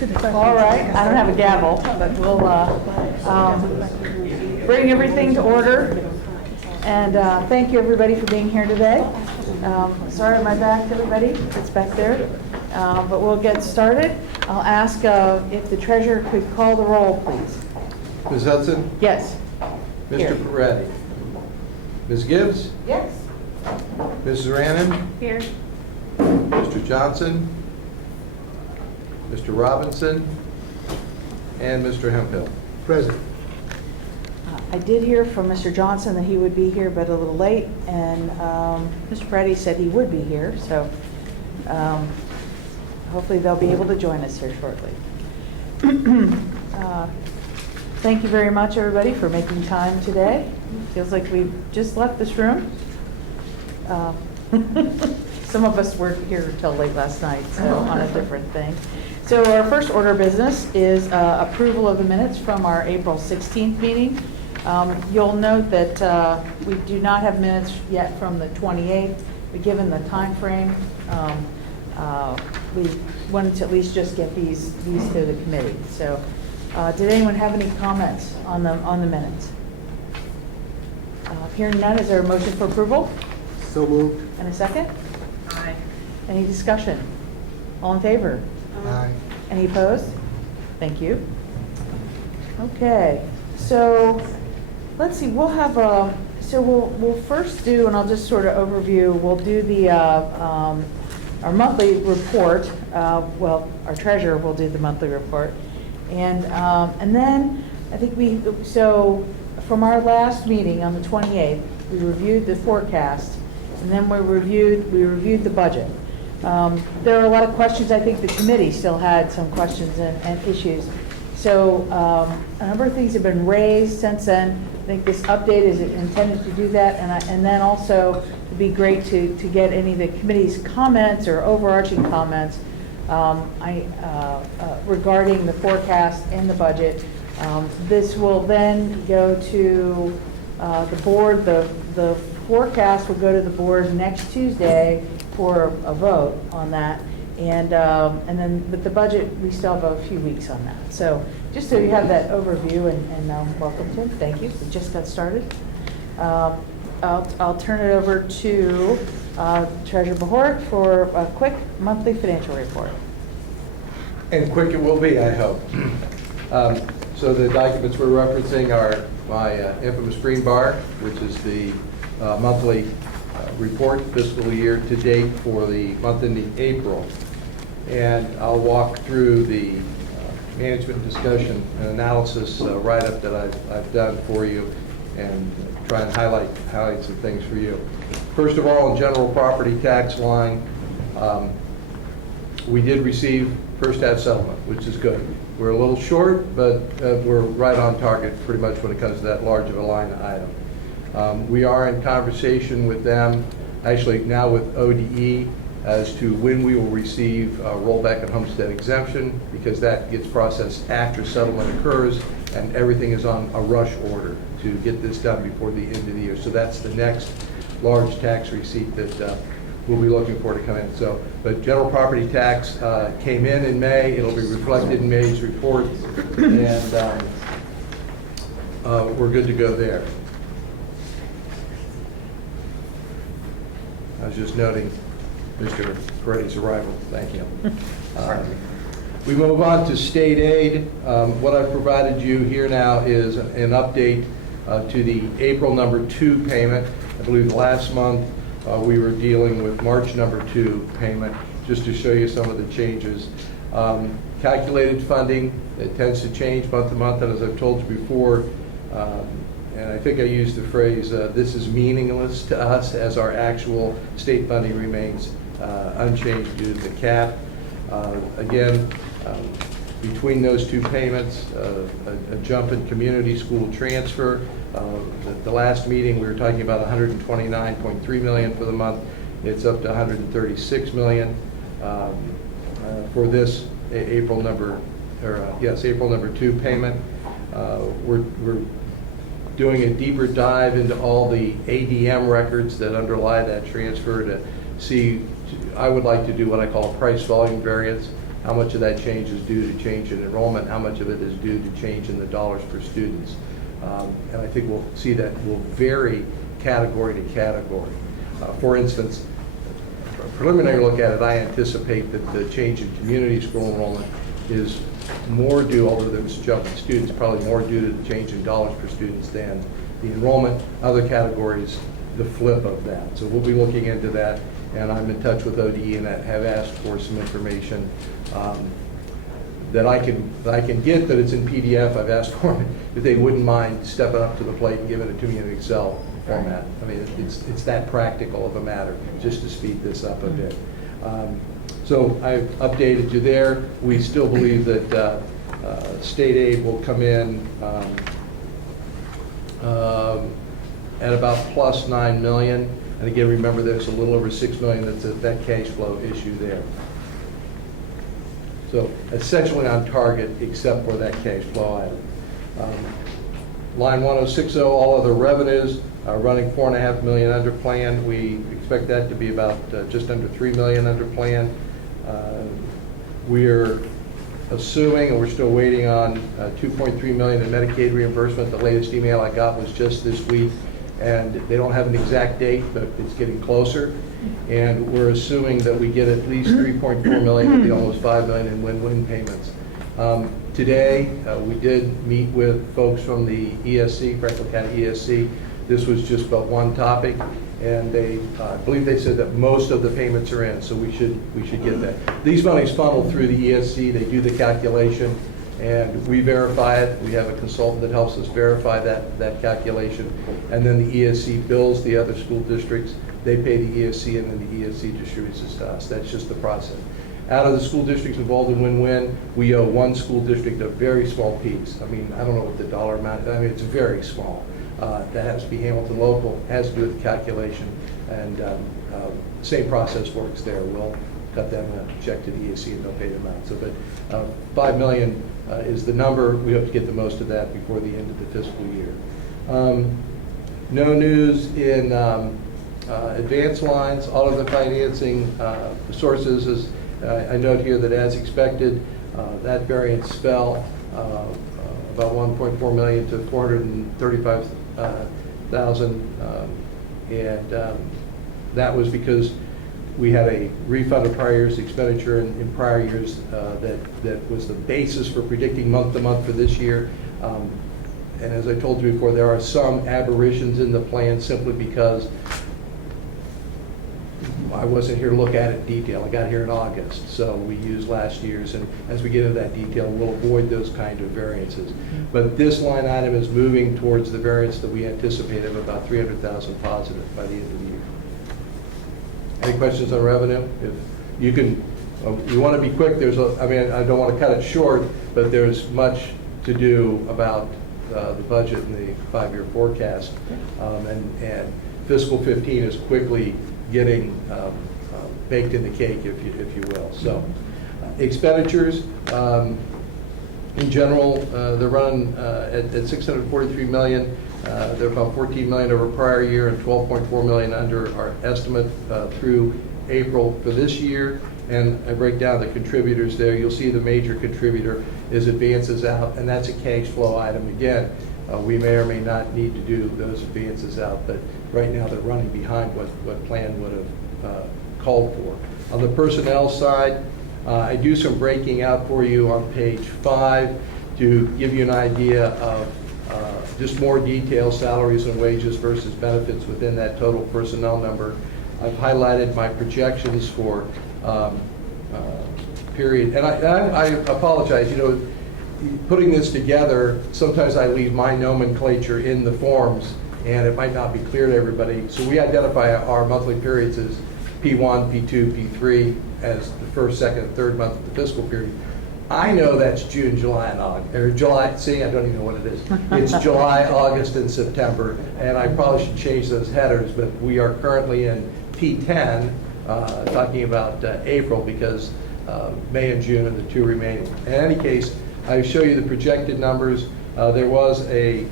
All right, I don't have a gavel, but we'll bring everything to order. And thank you, everybody, for being here today. Sorry on my back, everybody. It's back there. But we'll get started. I'll ask if the treasurer could call the roll, please. Ms. Hudson? Yes. Here. Mr. Peretti? Ms. Gibbs? Yes. Mrs. Rannon? Here. Mr. Johnson? Mr. Robinson? And Mr. Hemphill? Present. I did hear from Mr. Johnson that he would be here, but a little late, and Mr. Peretti said he would be here, so hopefully they'll be able to join us here shortly. Thank you very much, everybody, for making time today. Feels like we just left this room. Some of us weren't here until late last night, so on a different thing. So our first order of business is approval of the minutes from our April 16th meeting. You'll note that we do not have minutes yet from the 28th, but given the time frame, we wanted to at least just get these to the committee. So did anyone have any comments on the minutes? Hearing none, is there a motion for approval? So moved. And a second? Aye. Any discussion? All in favor? Aye. Any opposed? Thank you. Okay, so let's see, we'll have we'll first do, and I'll just sort of overview, we'll do the, our monthly report. Well, our treasurer will do the monthly report. And then I think so from our last meeting on the 28th, we reviewed the forecast, and then we reviewed the budget. There are a lot of questions. I think the committee still had some questions and issues. So a number of things have been raised since then. I think this update is intended to do that, and then also it'd be great to get any of the committee's comments or overarching comments regarding the forecast and the budget. This will then go to the board. The forecast will go to the board next Tuesday for a vote on that, and then with the budget, we still have a few weeks on that. So just so you have that overview, and welcome, Tim. Thank you. We just got started. I'll turn it over to Treasurer Behort for a quick monthly financial report. And quick it will be, I hope. So the documents we're referencing are my infamous green bar, which is the monthly report fiscal year to date for the month ending April. And I'll walk through the management discussion and analysis write-up that I've done for you and try and highlight some things for you. First of all, in general property tax line, we did receive first half settlement, which is good. We're a little short, but we're right on target pretty much when it comes to that large of a line item. We are in conversation with them, actually now with ODE, as to when we will receive rollback and homestead exemption, because that gets processed after settlement occurs, and everything is on a rush order to get this done before the end of the year. So that's the next large tax receipt that we'll be looking for to come in. So, but general property tax came in May. It'll be reflected in May's report, and we're good to go there. I was just noting Mr. Peretti's arrival. Thank you. We move on to state aid. What I've provided you here now is an update to the April number 2 payment. I believe last month we were dealing with March number 2 payment, just to show you some of the changes. Calculated funding, it tends to change month to month, and as I've told you before, and I think I used the phrase, this is meaningless to us, as our actual state funding remains unchanged due to the cap. Again, between those 2 payments, a jump in community school transfer. The last meeting we were talking about $129.3 million for the month. It's up to $136 million for this April number 2 payment. We're doing a deeper dive into all the ADM records that underlie that transfer to see. I would like to do what I call a price volume variance. how much of that change is due to change in enrollment, how much of it is due to change in the dollars per students. And I think we'll see that will vary category to category. For instance, a preliminary look at it, I anticipate that the change in community school enrollment is more due, although there's a jump in students, probably more due to the change in dollars per students than the enrollment. Other categories, the flip of that. So we'll be looking into that, and I'm in touch with ODE and have asked for some information that I can get, that it's in PDF. I've asked for it, if they wouldn't mind stepping up to the plate and giving it to me in Excel format. I mean, it's that practical of a matter, just to speed this up a bit. So I've updated you there. We still believe that state aid will come in at about plus $9 million. And again, remember there's a little over $6 million that's that cash flow issue there. So essentially on target, except for that cash flow item. Line 1060, all other revenues, running $4.5 million under plan. We expect that to be about just under $3 million under plan. We're assuming, and we're still waiting on $2.3 million in Medicaid reimbursement. The latest email I got was just this week, and they don't have an exact date, but it's getting closer. And we're assuming that we get at least $3.4 million of the almost $5 million in win-win payments. Today, we did meet with folks from the ESC, Franklin County ESC. This was just about one topic, and they, I believe they said that most of the payments are in, so we should get that. These monies funnel through the ESC. They do the calculation, and we verify it. We have a consultant that helps us verify that calculation, and then the ESC bills the other school districts. They pay the ESC, and then the ESC distributes this to us. That's just the process. Out of the school districts involved in win-win, we owe one school district a very small piece. I mean, I don't know what the dollar amount is. I mean, it's very small. That has to be Hamilton Local, has to do with the calculation, and same process works there. We'll cut them a check to the ESC and they'll pay them out. So, but $5 million is the number. We hope to get the most of that before the end of the fiscal year. No news in advance lines. All of the financing sources, is, I note here that as expected, that variance fell about $1.4 million to $435,000, and that was because we had a refund of prior year's expenditure in prior years that was the basis for predicting month to month for this year. And as I told you before, there are some aberrations in the plan simply because I wasn't here to look at it in detail. I got here in August, so we used last year's, and as we get into that detail, we'll avoid those kind of variances. But this line item is moving towards the variance that we anticipate of about $300,000 positive by the end of the year. Any questions on revenue? If you can, you want to be quick. There's I mean, I don't want to cut it short, but there's much to do about the budget and the 5-year forecast, and fiscal 15 is quickly getting baked in the cake, if you will. So expenditures, in general, they're running at $643 million. They're about $14 million over prior year and $12.4 million under our estimate through April for this year. And I break down the contributors there. You'll see the major contributor is advances out, and that's a cash flow item. Again, we may or may not need to do those advances out, but right now they're running behind what plan would have called for. On the personnel side, I do some breaking out for you on page 5 to give you an idea of just more detail, salaries and wages versus benefits within that total personnel number. I've highlighted my projections for period, and I apologize, you know, putting this together, sometimes I leave my nomenclature in the forms and it might not be clear to everybody. So we identify our monthly periods as P1, P2, P3 as the first, second, and third month of the fiscal period. I know that's June, July, and August, or July, see, I don't even know what it is. It's July, August, and September, and I probably should change those headers, but we are currently in P10, talking about April, because May and June are the two remaining. In any case, I show you the projected numbers. There was a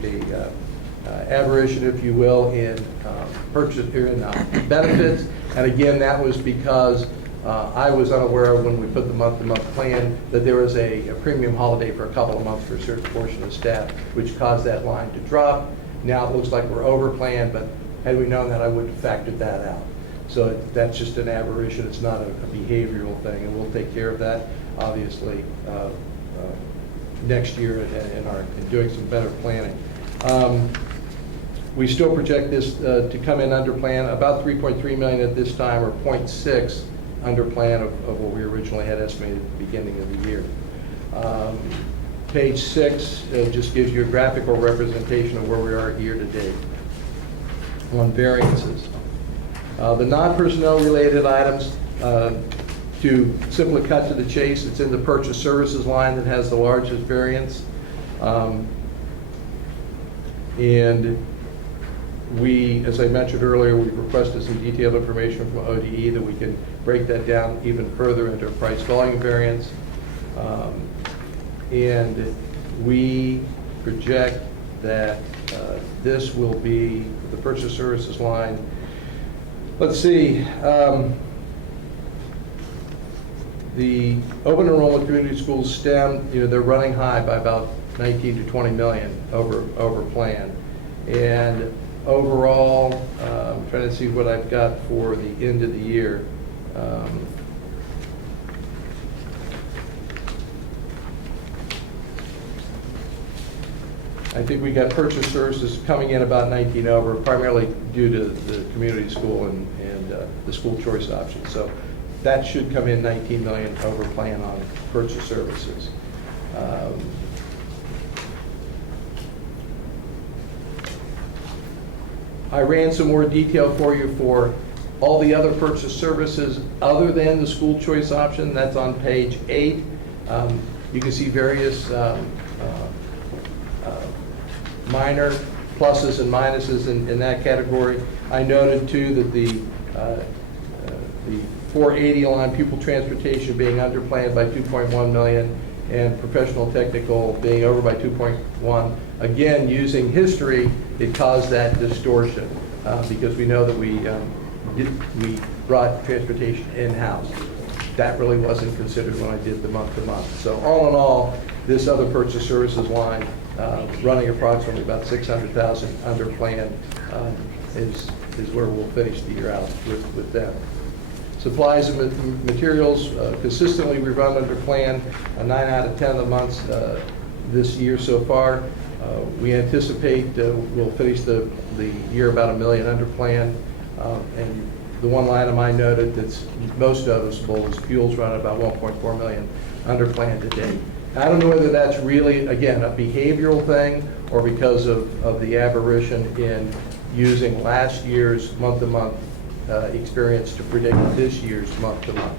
aberration, if you will, in benefits, and again, that was because I was unaware of when we put the month-to-month plan that there was a premium holiday for a couple of months for a certain portion of staff, which caused that line to drop. Now it looks like we're over plan, but had we known that, I would have factored that out. So that's just an aberration. It's not a behavioral thing, and we'll take care of that, obviously, next year in doing some better planning. We still project this to come in under plan, about 3.3 million at this time, or 0.6 under plan of what we originally had estimated at the beginning of the year. Page 6 just gives you a graphical representation of where we are year to date on variances. The non-personnel related items, to simply cut to the chase, it's in the purchase services line that has the largest variance. And we, as I mentioned earlier, we requested some detailed information from ODE that we can break that down even further into a price volume variance. And we project that this will be the purchase services line. Let's see. The open enrollment community schools STEM, they're running high by about 19 to 20 million over plan. And overall, I'm trying to see what I've got for the end of the year. I think we got purchase services coming in about 19 over, primarily due to the community school and the school choice option. So that should come in 19 million over plan on purchase services. I ran some more detail for you for all the other purchase services other than the school choice option. That's on page 8. You can see various minor pluses and minuses in that category. I noted too that the 480 line pupil transportation being under plan by 2.1 million and professional technical being over by 2.1. Again, using history, it caused that distortion because we know that we brought transportation in-house. That really wasn't considered when I did the month-to-month. So all in all, this other purchase services line running approximately about 600,000 under plan is where we'll finish the year out with them. Supplies and materials, consistently we run under plan 9 out of 10 of the months this year so far. We anticipate we'll finish the year about $1 million under plan. And the one item I noted that's most noticeable is fuels run about 1.4 million under plan to date. I don't know whether that's really, again, a behavioral thing or because of the aberration in using last year's month-to-month experience to predict this year's month-to-month.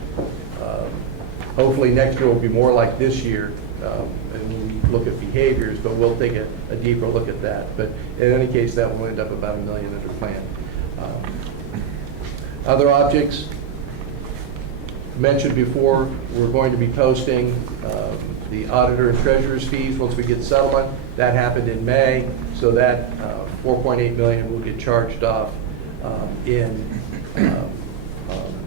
Hopefully next year will be more like this year and we look at behaviors, but we'll take a deeper look at that. But in any case, that will end up about $1 million under plan. Other objects mentioned before, we're going to be posting the auditor and treasurer's fees once we get settlement. That happened in May, so that 4.8 million will get charged off in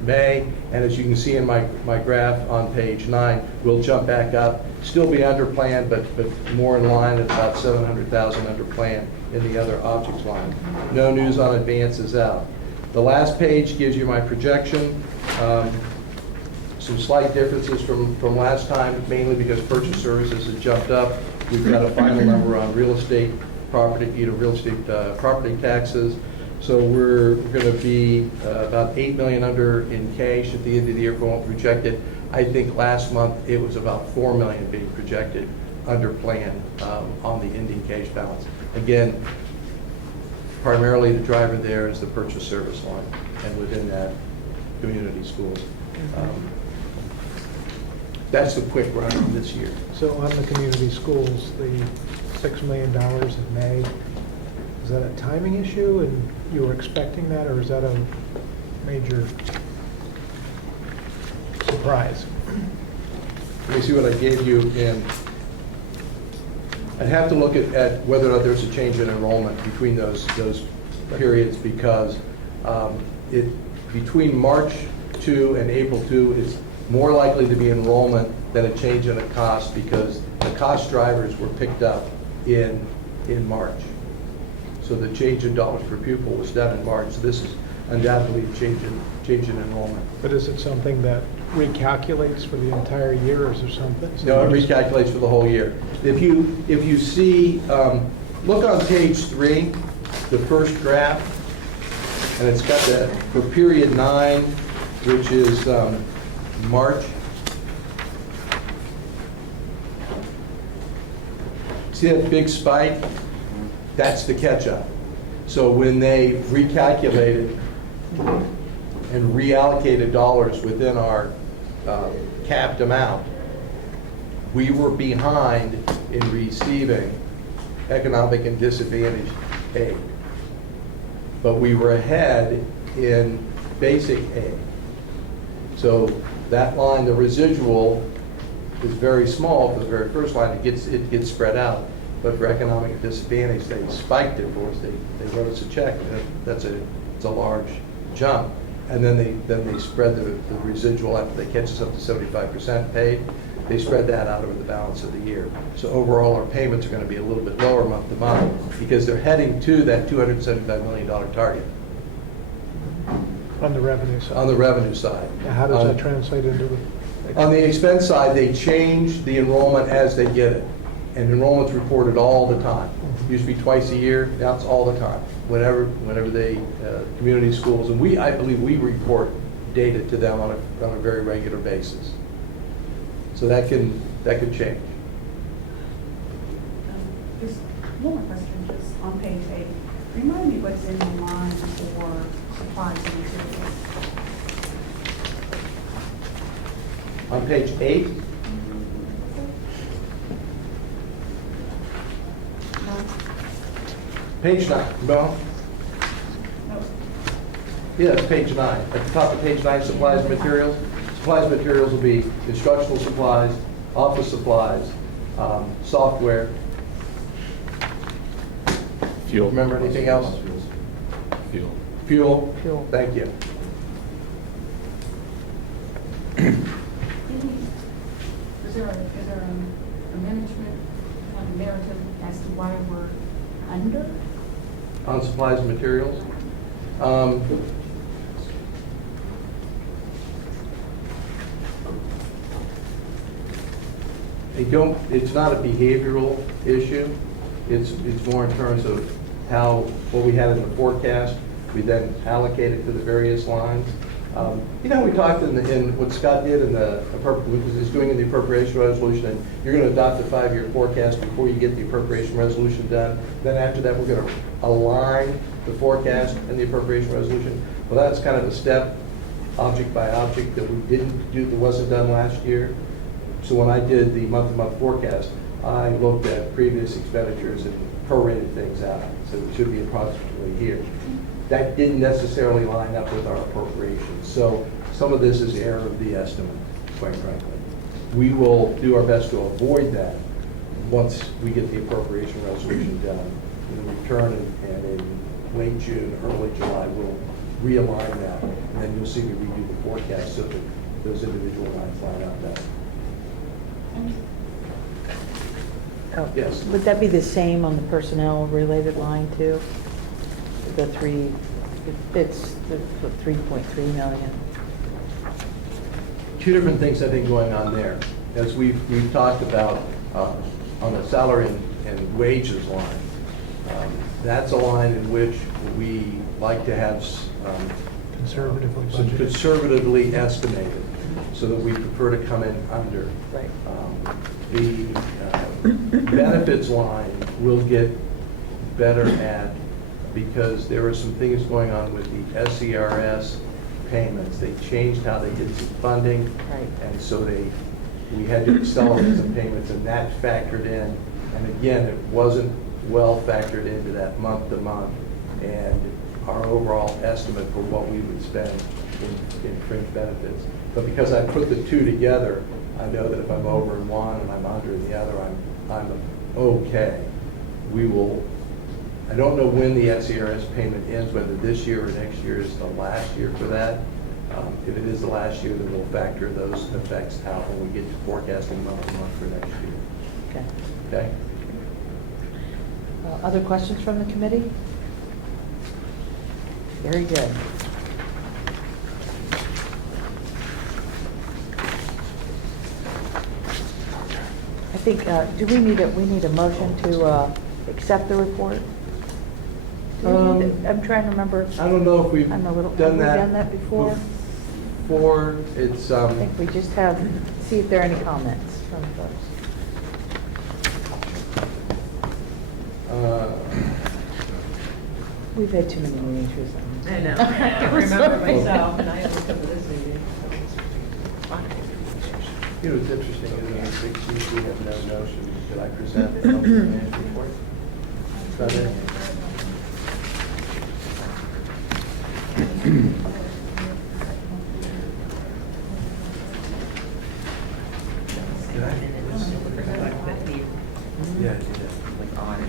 May. And as you can see in my graph on page 9, we'll jump back up, still be under plan, but more in line at about 700,000 under plan in the other objects line. No news on advances out. The last page gives you my projection. Some slight differences from last time, mainly because purchase services have jumped up. We've got a final number on real estate property, property taxes. So we're going to be about 8 million under in cash at the end of the year for what we projected. I think last month it was about 4 million being projected under plan on the ending cash balance. Again, primarily the driver there is the purchase service line, and within that, community schools. That's the quick run on this year. So on the community schools, the $6 million in May, is that a timing issue and you were expecting that, or is that a major surprise? Let me see what I gave you in. I'd have to look at whether or not there's a change in enrollment between those periods because between March 2 and April 2 is more likely to be enrollment than a change in a cost, because the cost drivers were picked up in March. So the change in dollars per pupil was done in March. So this is undoubtedly a change in enrollment. But is it something that recalculates for the entire year, or is there something? No, it recalculates for the whole year. If you see, look on page 3, the first graph, and it's got that for period 9, which is March. See that big spike? That's the catch-up. So when they recalculated and reallocated dollars within our capped amount, we were behind in receiving economic and disadvantaged aid. But we were ahead in basic aid. So that line, the residual, is very small for the very first line. It gets spread out. But for economic and disadvantage, they spiked it for us. They wrote us a check. It's a large jump. And then they spread the residual after they catch us up to 75% paid. They spread that out over the balance of the year. So overall, our payments are going to be a little bit lower month to month because they're heading to that $275 million target. On the revenue side? On the revenue side. Now, how does that translate into the? On the expense side, they change the enrollment as they get it. And enrollment's reported all the time. Used to be twice a year, now it's all the time. Whenever they, community schools, and I believe we report data to them on a very regular basis. So that can change. Just one more question, just on page 8. Remind me what's in the line for supplies and materials. On page 8, page 9, no? No. Yeah, it's page 9. At the top of page 9, supplies and materials. Supplies and materials will be instructional supplies, office supplies, software. Fuel. Remember anything else? Fuel. Fuel? Fuel. Thank you. Is there a management narrative as to why we're under? On supplies and materials. It's not a behavioral issue. It's more in terms of what we had in the forecast, we then allocated to the various lines. We talked in what Scott did in is doing in the appropriation resolution, and you're going to adopt a 5-year forecast before you get the appropriation resolution done. Then after that, we're going to align the forecast and the appropriation resolution. Well, that's kind of a step, object by object, that we didn't do, that wasn't done last year. So when I did the month-to-month forecast, I looked at previous expenditures and prorated things out. So it should be approximately here. That didn't necessarily line up with our appropriations. So some of this is error of the estimate, quite frankly. We will do our best to avoid that once we get the appropriation resolution done. In the return and in late June, early July, we'll realign that. And then you'll see me redo the forecast so that those individual lines line up better. Oh, Yes. Would that be the same on the personnel-related line, too? It's the 3.3 million. Two different things, I think, going on there. As we've talked about on the salary and wages line, that's a line in which we like to have conservatively estimated, so that we prefer to come in under. Right. The benefits line will get better at, because there are some things going on with the SERS payments. They changed how they did some funding. Right. And so we had to accelerate some payments, and that factored in. And again, it wasn't well factored into that month-to-month. And our overall estimate for what we would spend in fringe benefits. But because I put the two together, I know that if I'm over in one and I'm under in the other, I'm okay. I don't know when the SERS payment ends, whether this year or next year is the last year for that. If it is the last year, then we'll factor those effects out when we get to forecasting month to month for next year. Okay. Okay? Other questions from the committee? Very good. I think, do we need a motion to accept the report? I'm trying to remember. I don't know if we've I'm a little- done that. Have we done that before? Before, it's, I think we just have, see if there are any comments from folks. We've had too many meetings recently. I know. I can't remember myself, and I only come to this meeting. you know, it's interesting, isn't it? Big CC have no notion that I present the monthly management report. Is that it? Did I? Yeah, Like audit.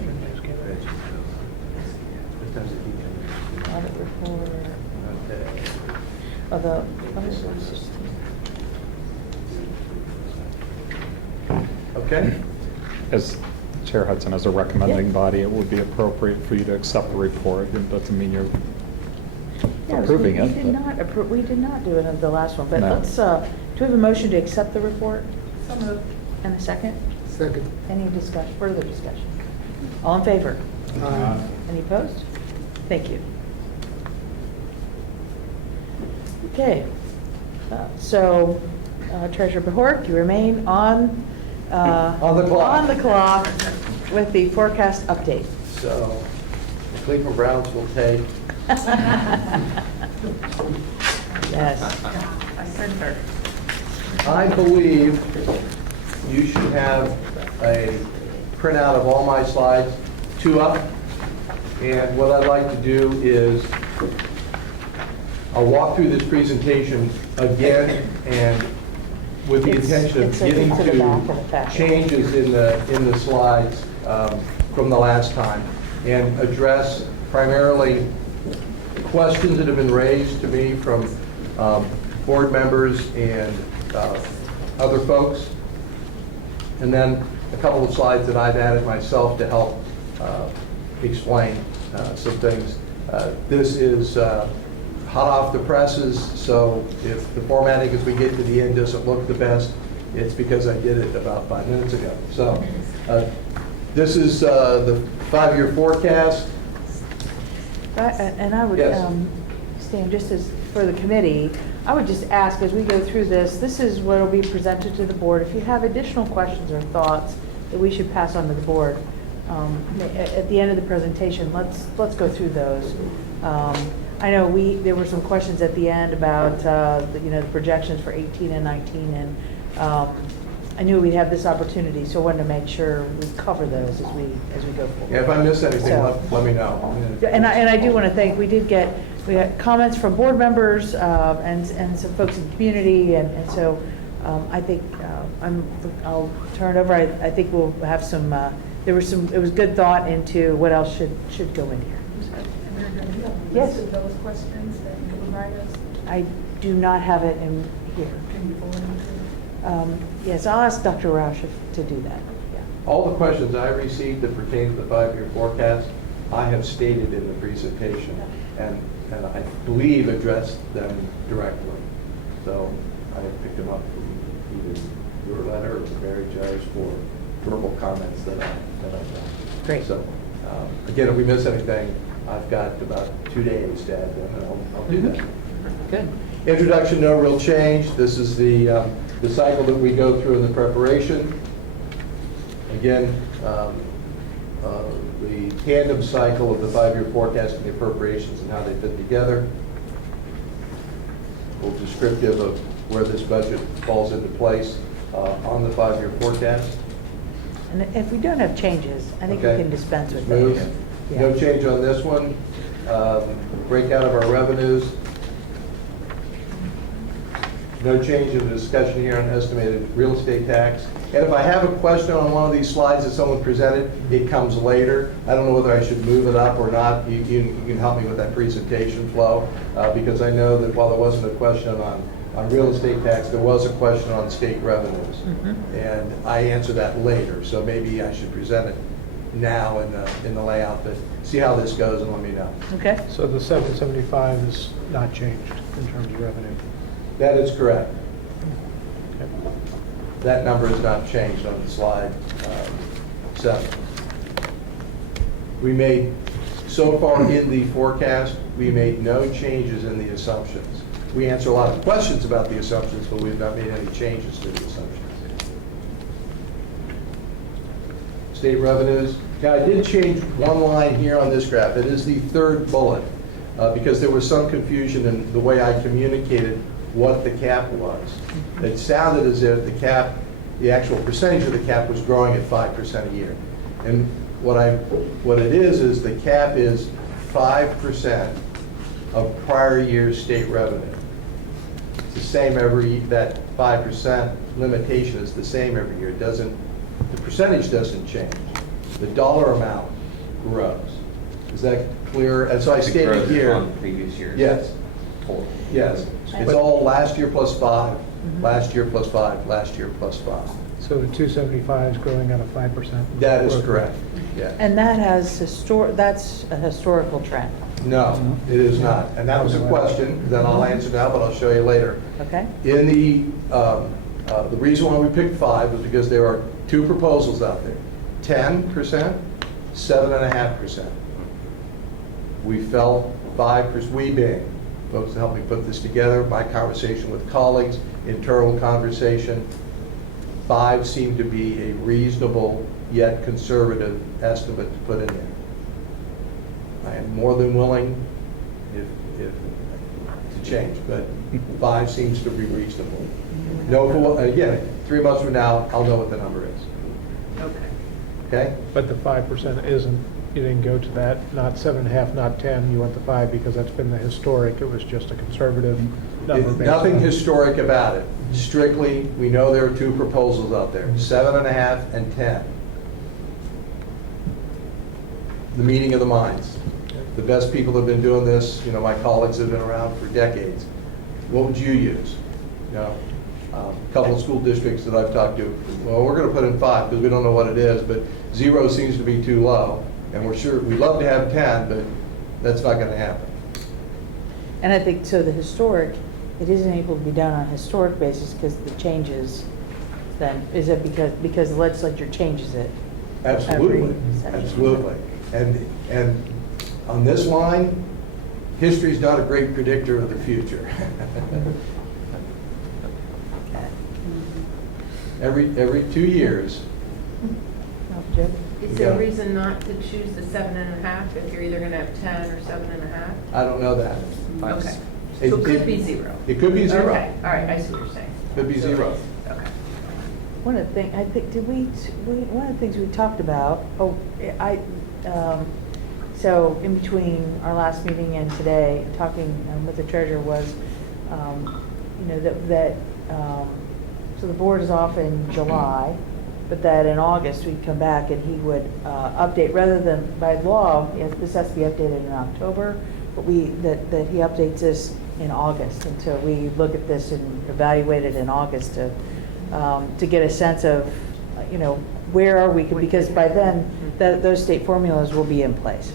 What time's it keep Audit report, coming? Okay. although, Okay? As Chair Hudson, as a recommending Yeah. body, it would be appropriate for you to accept the report. It doesn't mean you're yeah, approving we it. did but- not approve, we did not do it on the last one, but No. let's, do we have a motion to accept the report? So moved. And a second? Second. Any discussion, further discussion? All in favor? Any opposed? Thank you. Okay, so Treasurer Behork, you remain on. On the clock. On the clock with the forecast update. So, the Cleveland Browns will take. Yes. I sent her. I believe you should have a printout of all my slides, 2 up. And what I'd like to do is, I'll walk through this presentation again, and with the It's- intention of it's getting to the back of the to packet. changes in the slides from the last time, and address primarily questions that have been raised to me from board members and other folks, and then a couple of slides that I've added myself to help explain some things. This is hot off the presses, so if the formatting as we get to the end doesn't look the best, it's because I did it about 5 minutes ago. So this is the 5-year forecast. And I would, Yes. Stan, just as for the committee, I would just ask as we go through this is what will be presented to the board. If you have additional questions or thoughts that we should pass on to the board, at the end of the presentation, let's go through those. I know there were some questions at the end about, the projections for 18 and 19, and I knew we'd have this opportunity, so I wanted to make sure we cover those as we go forward. Yeah, if I miss anything, So- let me know. And I do want to thank, we got comments from board members and some folks in the community, and so I think I'll turn it over. I think we'll have some, it was good thought into what else should go in here. And they're going to be a Yes. list of those questions that you would write us. I do not have it in here. Can you forward them to? Yes, I'll ask Dr. Roush to do that. Yeah. All the questions I received that pertain to the 5-year forecast, I have stated in the presentation, and I believe addressed them directly. So I picked them up from either your letter or from Mary Jo's for verbal comments that I've done. Great. So, again, if we miss anything, I've got about 2 days to add them, and I'll do that. Good. Introduction, no real change. This is the cycle that we go through in the preparation. Again, the tandem cycle of the 5-year forecast and the appropriations and how they fit together. A little descriptive of where this budget falls into place on the 5-year forecast. And if we don't have changes, I think we Okay. can dispense with Smooth. those. No Yeah. change on this one. Breakout of our revenues. No change in the discussion here on estimated real estate tax. And if I have a question on one of these slides that someone presented, it comes later. I don't know whether I should move it up or not. You can help me with that presentation flow, because I know that while there wasn't a question on real estate tax, there was a question on state revenues. And I answer that later, so maybe I should present it now in the layout, but see how this goes and let me know. Okay. So the 775 is not changed in terms of revenue? That is correct. Okay. That number has not changed on the slide 7. We made, so far in the forecast, we made no changes in the assumptions. We answer a lot of questions about the assumptions, but we've not made any changes to the assumptions. State revenues. Now, I did change one line here on this graph. It is the third bullet, because there was some confusion in the way I communicated what the cap was. It sounded as if the cap, the actual percentage of the cap was growing at 5% a year. And what it is the cap is 5% of prior year's state revenue. It's the same that 5% limitation is the same every year. It doesn't, the percentage doesn't change. The dollar amount grows. Is that clear? And so I stated here. On previous years. Yes. Total. Yes, it's all last year plus 5, last year plus 5, last year plus 5. So the 275 is growing at a 5%? That is growth rate. correct, yes. And that has that's a historical trend, No, it is not. And that was a question that I'll answer now, but I'll show you later. okay? In the reason why we picked 5 was because there are 2 proposals out there, 10%, 7.5%. We felt 5%, we being folks to help me put this together, my conversation with colleagues, internal conversation, 5 seemed to be a reasonable yet conservative estimate to put in there. I am more than willing if to change, but 5 seems to be reasonable. No, again, 3 months from now, I'll know what the number is. Okay. Okay? But the 5% isn't, you didn't go to that, not 7.5, not 10, you went to 5 because that's been the historic, it was just a conservative number. based Nothing on- historic about it. Strictly, we know there are 2 proposals out there, 7.5 and 10. The meeting of the minds. The best people have been doing this, you know, my colleagues have been around for decades. What would you use? You know, a couple of school districts that I've talked to, well, we're going to put in 5 because we don't know what it is, but 0 seems to be too low. And we're sure, we'd love to have 10, but that's not going to happen. And I think, so the historic, it isn't able to be done on a historic basis because the changes, then, is it because the legislature changes it? Absolutely, Every session. absolutely. And on this line, history's not a great predictor of the future. Every 2 years, Oh, Joe? Is there a reason not to choose the 7.5 if you're either going to have 10 or 7.5? I don't know that. Okay. It- So it could it- be 0. It could be 0. Okay, all right, I see what you're saying. Could be 0. Okay. One of the things, I think, one of the things we talked about, so in between our last meeting and today, talking with the treasurer was, you know, so the board is off in July, but that in August we'd come back and he would update, rather than by law, this has to be updated in October, but that he updates this in August. And so we look at this and evaluate it in August to get a sense of, you know, where are we, because by then, those state formulas will be in place.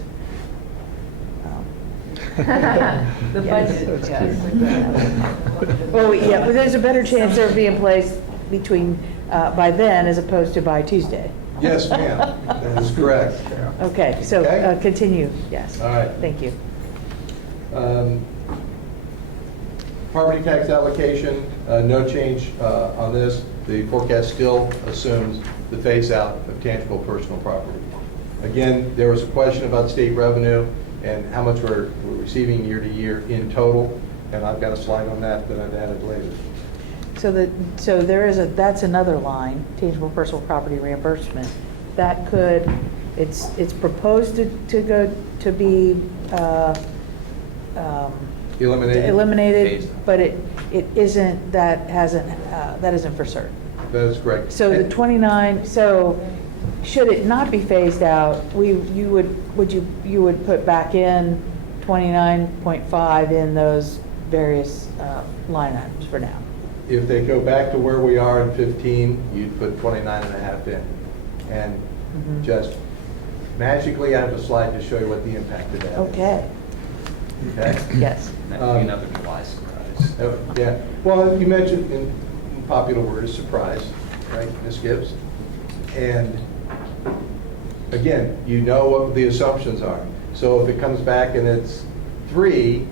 The budget, yes. Well, yeah, but there's a better chance they'll be in place between, by then, as opposed to by Tuesday. Yes, ma'am, that is correct. Okay, so Okay. continue, yes. All right. Thank you. Property tax allocation, no change on this. The forecast still assumes the phase-out of tangible personal property. Again, there was a question about state revenue and how much we're receiving year to year in total, and I've got a slide on that I've added later. So there is that's another line, tangible personal property reimbursement. That could, it's proposed to go to be eliminated, but it isn't, that isn't for certain. That is correct. So the 29, so should it not be phased out, you would put back in 29.5 in those various line items for now? If they go back to where we are in 15, you'd put 29.5 in. And just magically, I have a slide to show you what the impact of that is. Okay, Okay? yes. That would be another July surprise. Yeah, well, you mentioned in popular word is surprise, right, Ms. Gibbs? And again, you know what the assumptions are. So if it comes back and it's 3,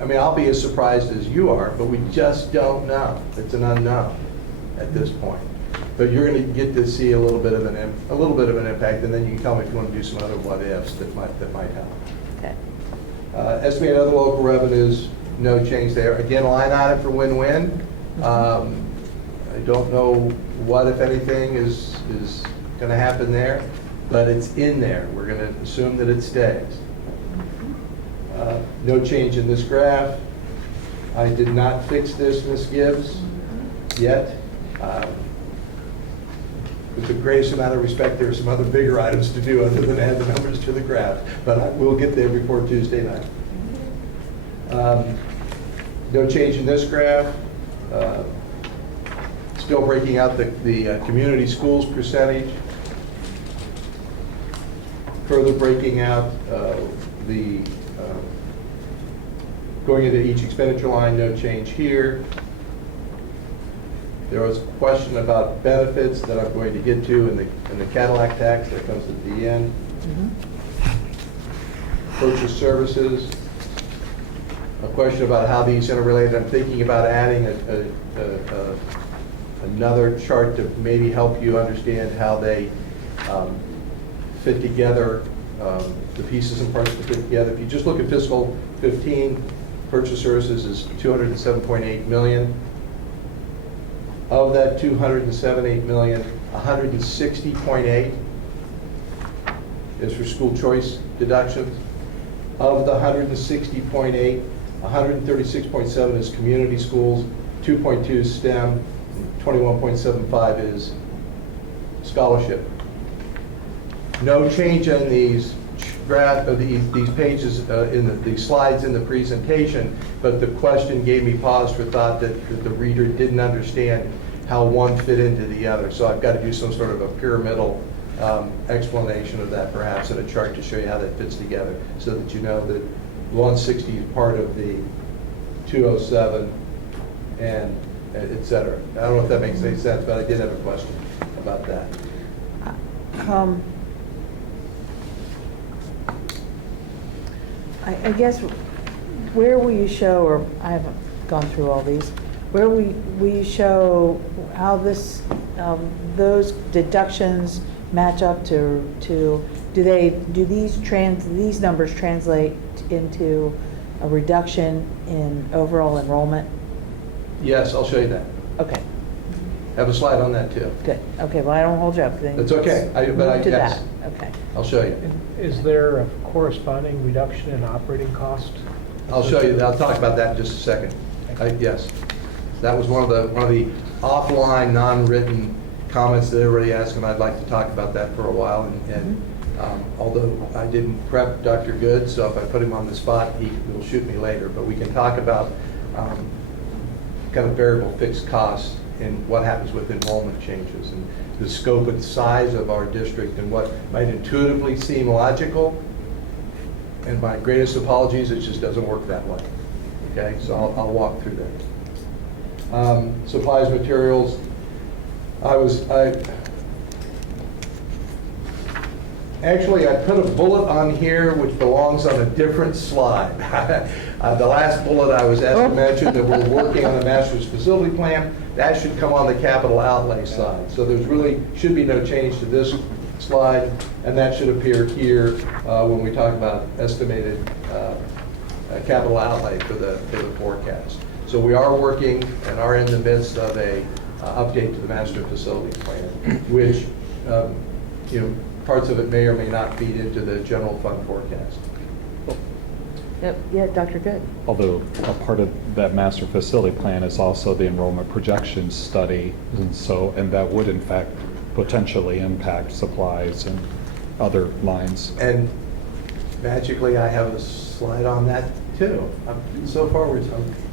I mean, I'll be as surprised as you are, but we just don't know. It's an unknown at this point. But you're going to get to see a little bit of an impact, and then you can tell me if you want to do some other what ifs that might help. Okay. Estimated other local revenues, no change there. Again, line item for win-win. I don't know what, if anything, is going to happen there, but it's in there. We're going to assume that it stays. No change in this graph. I did not fix this, Ms. Gibbs, yet. With the greatest amount of respect, there are some other bigger items to do other than add the numbers to the graph, but we'll get there before Tuesday night. No change in this graph. Still breaking out the community schools percentage. Further breaking out going into each expenditure line, no change here. There was a question about benefits that I'm going to get to in the Cadillac tax that comes at the end. Purchase services. A question about how these interrelate. I'm thinking about adding another chart to maybe help you understand how they fit together, the pieces and parts that fit together. If you just look at fiscal 15, purchase services is $207.8 million. Of that $207.8 million, $160.8 is for school choice deductions. Of the $160.8, $136.7 is community schools, 2.2 is STEM, 21.75 is scholarship. No change in these these pages in the slides in the presentation, but the question gave me pause for thought that the reader didn't understand how one fit into the other. So I've got to do some sort of a pyramidal explanation of that, perhaps in a chart to show you how that fits together, so that you know that 160 is part of the 207 and et cetera. I don't know if that makes any sense, but I did have a question about that. I guess, where will you show, or I haven't gone through all these, where will you show how those deductions match up to do these numbers translate into a reduction in overall enrollment? Yes, I'll show you that. Okay, Have a slide on that too. good. Okay, well, I don't hold you up. Then That's okay. let's But I move to guess that. Okay. I'll show you. Is there a corresponding reduction in operating cost? I'll show you. I'll talk about that in just a second. Yes, that was one of the offline, non-written comments that everybody asked, and I'd like to talk about that for a while. And although I didn't prep Dr. Good, so if I put him on the spot, he will shoot me later. But we can talk about kind of variable fixed costs and what happens with enrollment changes and the scope and size of our district and what might intuitively seem logical. And my greatest apologies, it just doesn't work that way. Okay, so I'll walk through that. Supplies, materials. Actually, I put a bullet on here which belongs on a different slide. The last bullet I was asked to mention that we're working on the master's facility plan. That should come on the capital outlay side. So there's really should be no change to this slide, and that should appear here when we talk about estimated capital outlay for the forecast. So we are working and are in the midst of a update to the master facility plan, which parts of it may or may not feed into the general fund forecast. Yep, yeah, Dr. Good. Although a part of that master facility plan is also the enrollment projections study, and that would in fact potentially impact supplies and other lines. And magically, I have a slide on that too. So far,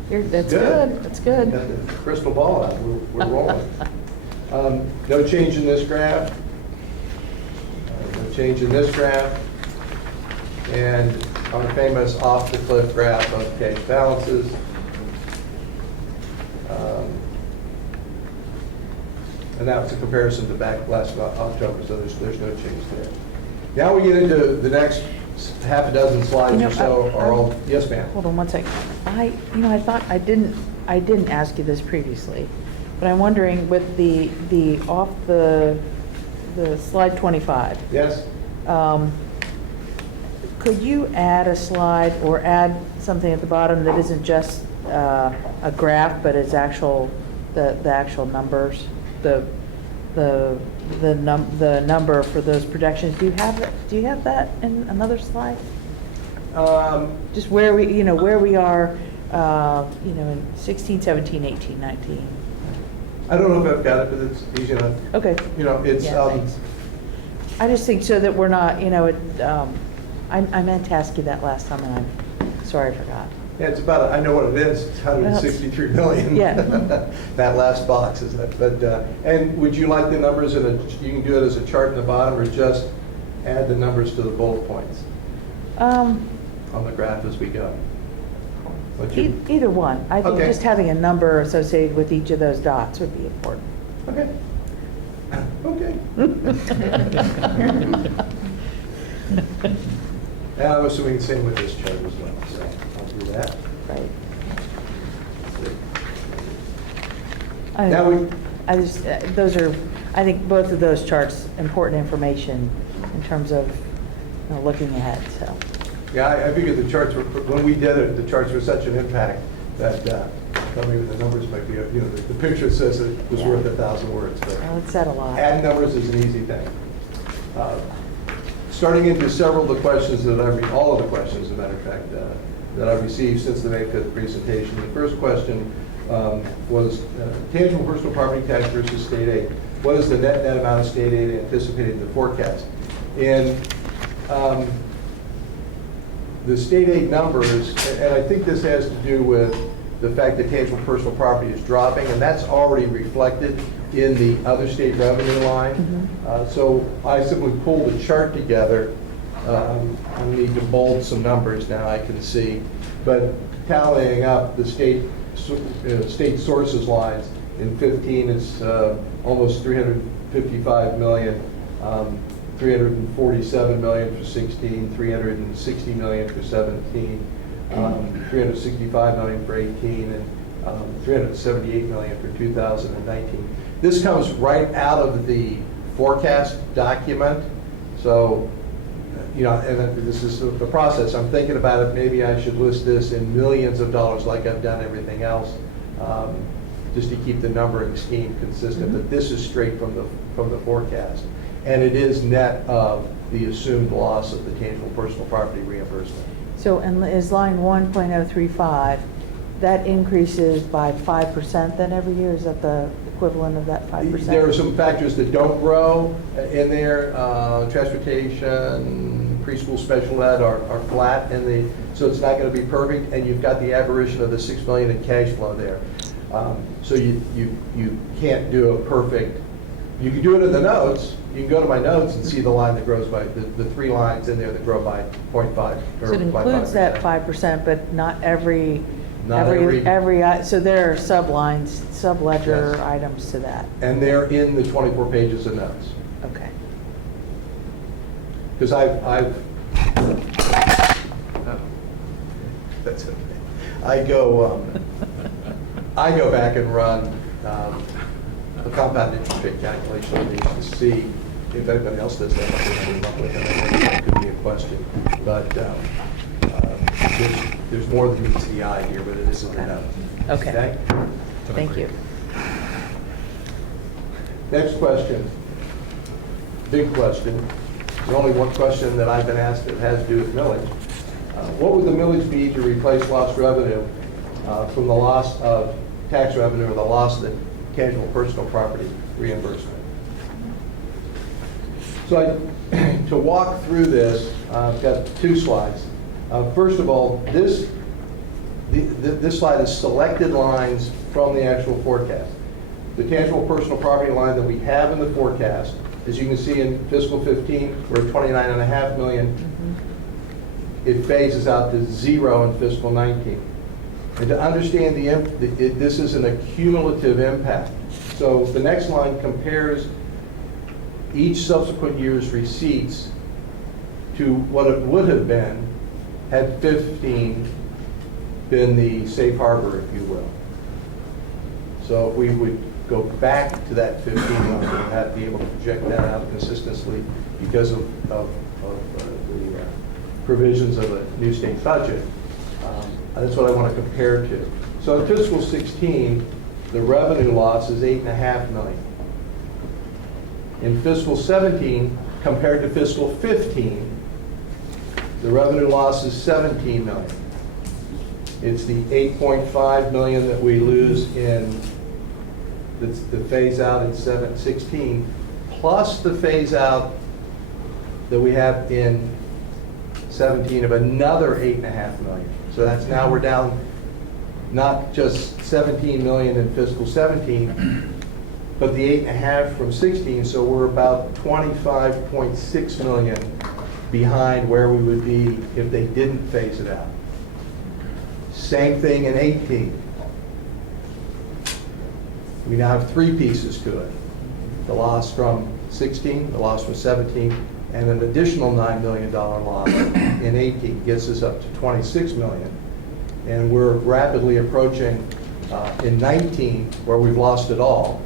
That's good, that's good. Got the crystal ball out, we're rolling. No change in this graph. No change in this graph. And our famous off-the-cliff graph of cash balances. And that was a comparison to back last October, so there's no change there. Now we get into the next half a dozen slides or so are all, yes ma'am. Hold on one second. I thought I didn't ask you this previously, but I'm wondering with the off the slide 25. Yes? Could you add a slide or add something at the bottom that isn't just a graph, but it's the actual numbers, the number for those projections? Do you have that in another slide? Just where we are, in 16, 17, 18, 19. I don't know if I've got it, but it's easy enough. Okay. It's, Yeah, thanks. I just think so that we're not, I meant to ask you that last time, and I'm sorry I forgot. yeah, it's about, I know what it is, it's 163 million. Yeah. That last box is that, but, and would you like the numbers you can do it as a chart in the bottom, or just add the numbers to the bullet points on the graph as we go? Either one. I think Okay. just having a number associated with each of those dots would be important. Okay. Okay. And I'm assuming the same with this chart as well, so I'll do that. Right. Now we, I think both of those charts, important information in terms of looking ahead, so. yeah, I figured the charts were, when we did it, the charts were such an impact that maybe the numbers might be, the picture says it was worth 1,000 words. But Well, it said a lot. add numbers is an easy thing. Starting into several of the questions that all of the questions, as a matter of fact, that I've received since the May 5th presentation. The first question was tangible personal property tax versus state aid. What is the net amount of state aid anticipated in the forecast? And the state aid numbers, and I think this has to do with the fact that tangible personal property is dropping, and that's already reflected in the other state revenue line. So I simply pulled a chart together. I need to bold some numbers now, I can see. But tallying up the state sources lines in 15 is almost 355 million, 347 million for 16, 360 million for 17, 365 million for 18, and 378 million for 2019. This comes right out of the forecast document. So, and this is the process. I'm thinking about it. Maybe I should list this in millions of dollars like I've done everything else, just to keep the numbering scheme consistent. But this is straight from the forecast. And it is net of the assumed loss of the tangible personal property reimbursement. So, and is line 1.035, that increases by 5% then every year? Is that the equivalent of that 5%? There are some factors that don't grow in there. Transportation, preschool, special ed are flat, so it's not going to be perfect. And you've got the aberration of the $6 million in cash flow there. So you can't do a perfect. You can do it in the notes. You can go to my notes and see the line that grows by, the three lines in there that grow by 0.5. So it includes that 5%, but not every, Not so there are sublines, sub-ledger items to that. And they're in the 24 pages of notes. Okay. Because that's okay. I go back and run a compound interest rate calculation on these to see if anybody else does that. That could be a question, but there's more than meets the eye here, but it is in the notes. Okay. Thank you. Next question. Big question. There's only one question that I've been asked that has to do with millage. What would the millage be to replace lost revenue from the loss of tax revenue or the loss of the tangible personal property reimbursement? So to walk through this, I've got 2 slides. First of all, this slide is selected lines from the actual forecast. The tangible personal property line that we have in the forecast, as you can see in fiscal 15, we're at 29.5 million. It phases out to 0 in fiscal 19. And to understand this is an accumulative impact. So the next line compares each subsequent year's receipts to what it would have been had 15 been the safe harbor, if you will. So if we would go back to that 15 number, we'd have to be able to project that out consistently because of the provisions of the new state budget. That's what I want to compare to. So in fiscal 16, the revenue loss is 8.5 million. In fiscal 17, compared to fiscal 15, the revenue loss is 17 million. It's the 8.5 million that we lose in the phase out in 16, plus the phase out that we have in 17 of another 8.5 million. So that's now we're down not just 17 million in fiscal 17, but the 8.5 from 16. So we're about 25.6 million behind where we would be if they didn't phase it out. Same thing in 18. We now have 3 pieces to it. The loss from 16, the loss from 17, and an additional $9 million loss in 18 gets us up to 26 million. And we're rapidly approaching in 19, where we've lost it all.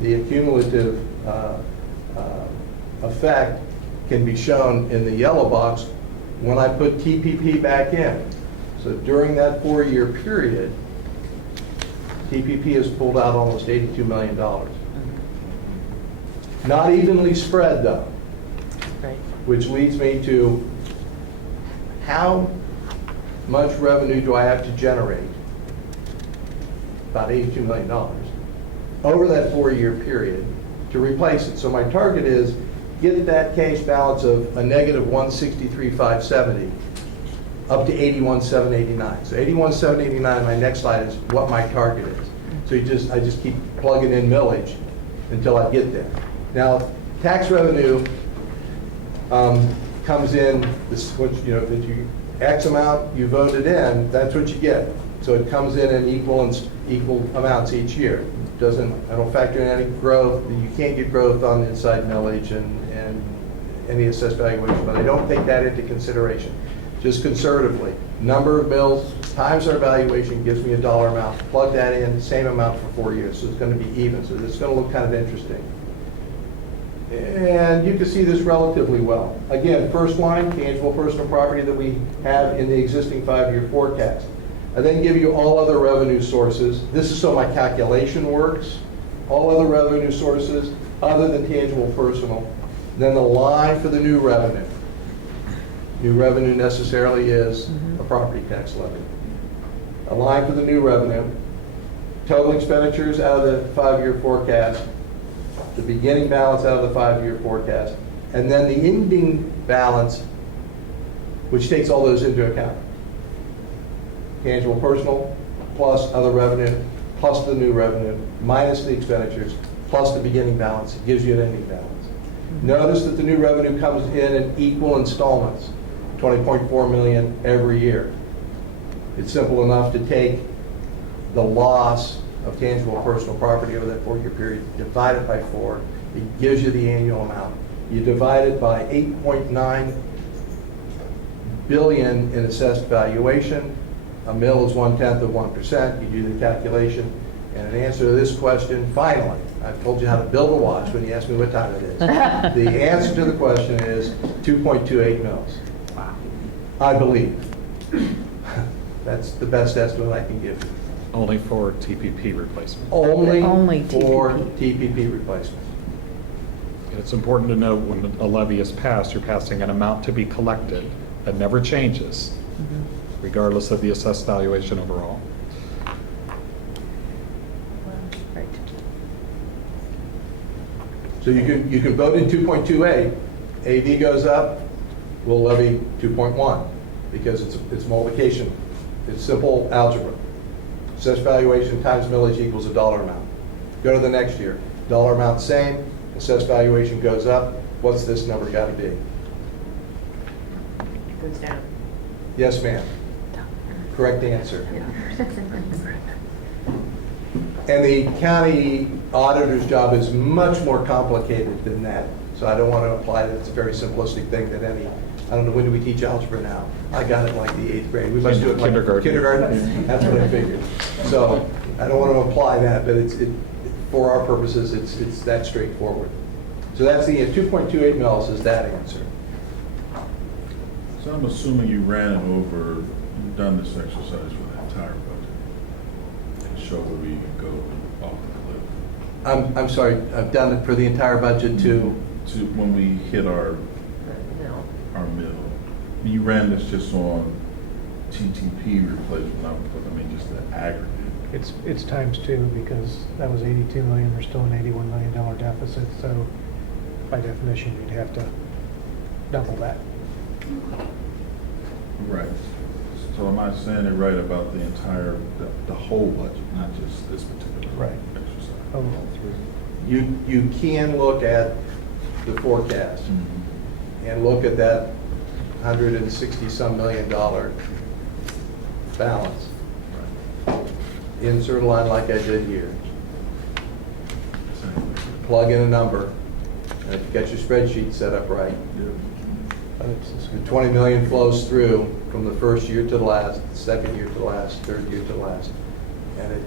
The accumulative effect can be shown in the yellow box when I put TPP back in. So during that 4-year period, TPP has pulled out almost $82 million. Not evenly spread, though. Right. Which leads me to how much revenue do I have to generate? About $82 million over that 4-year period to replace it. So my target is get that cash balance of a negative 163,570 up to 81,789. So 81,789, my next slide is what my target is. So I just keep plugging in millage until I get there. Now, tax revenue comes in, this, that you X amount you voted in, that's what you get. So it comes in equal amounts each year. I don't factor in any growth. You can't get growth on inside millage and any assessed valuation, but I don't take that into consideration. Just conservatively, number of mills times our valuation gives me a dollar amount. Plug that in, same amount for 4 years. So it's going to be even. So it's going to look kind of interesting. And you can see this relatively well. Again, first line, tangible personal property that we have in the existing 5-year forecast. I then give you all other revenue sources. This is so my calculation works. All other revenue sources other than tangible personal. Then the line for the new revenue. New revenue necessarily is a property tax levy. A line for the new revenue. Total expenditures out of the 5-year forecast. The beginning balance out of the 5-year forecast. And then the ending balance, which takes all those into account. Tangible personal, plus other revenue, plus the new revenue, minus the expenditures, plus the beginning balance. It gives you an ending balance. Notice that the new revenue comes in equal installments, 20.4 million every year. It's simple enough to take the loss of tangible personal property over that 4-year period, divide it by 4, it gives you the annual amount. You divide it by 8.9 billion in assessed valuation. A mill is 1/10 of 1%. You do the calculation. And in answer to this question, finally, I've told you how to build a watch when you ask me what time it is. The answer to the question is 2.28 mils. Wow. I believe. That's the best estimate I can give you. Only for TPP replacement. Only TPP. for TPP replacement. It's important to note when a levy is passed, you're passing an amount to be collected that never changes. regardless of the assessed valuation overall. Right. So you can vote in 2.28, AV goes up, we'll levy 2.1, because it's multiplication. It's simple algebra. Assessed valuation times millage equals a dollar amount. Go to the next year, dollar amount same, assessed valuation goes up, what's this number got to be? It goes down. Yes, ma'am. Correct answer. And the county auditor's job is much more complicated than that. So I don't want to imply that it's a very simplistic thing that I don't know, when do we teach algebra now? I got it in like the 8th grade. We must do it like kindergarten. That's what I figured. So I don't want to imply that, but for our purposes, it's that straightforward. So that's the 2.28 mils is that answer. So I'm assuming you ran over, you've done this exercise for the entire budget to show where we can go off the cliff. I'm sorry, I've done it for the entire budget too. To when we hit our middle. You ran this just on TTP replacement, I mean just the aggregate. It's times 2 because that was 82 million, there's still an $81 million deficit, so by definition, you'd have to double that. Right. So am I saying it right about the entire, the whole budget, not just this particular Right. exercise? Overall. You can look at the forecast and look at that $160-some million balance. Insert a line like I did here. Plug in a number. And if you got your spreadsheet set up right, the 20 million flows through from the first year to the last, the second year to the last, third year to the last. And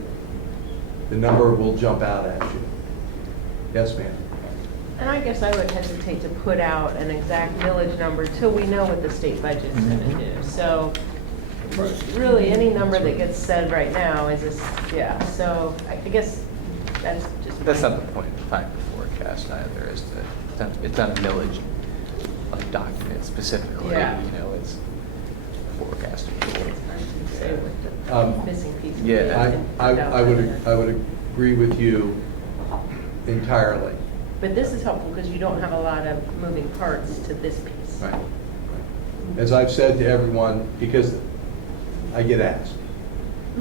the number will jump out at you. Yes, ma'am. And I guess I would hesitate to put out an exact millage number till we know what the state budget's gonna do. So really, any number that gets said right now is yeah, so I guess that's just. That's not the point of time to forecast either, is that it's not a millage like document specifically, Yeah. you know, it's forecasting tool. Say what the missing piece. Yeah. I would agree with you entirely. But this is helpful because you don't have a lot of moving parts to this piece. Right. As I've said to everyone, because I get asked,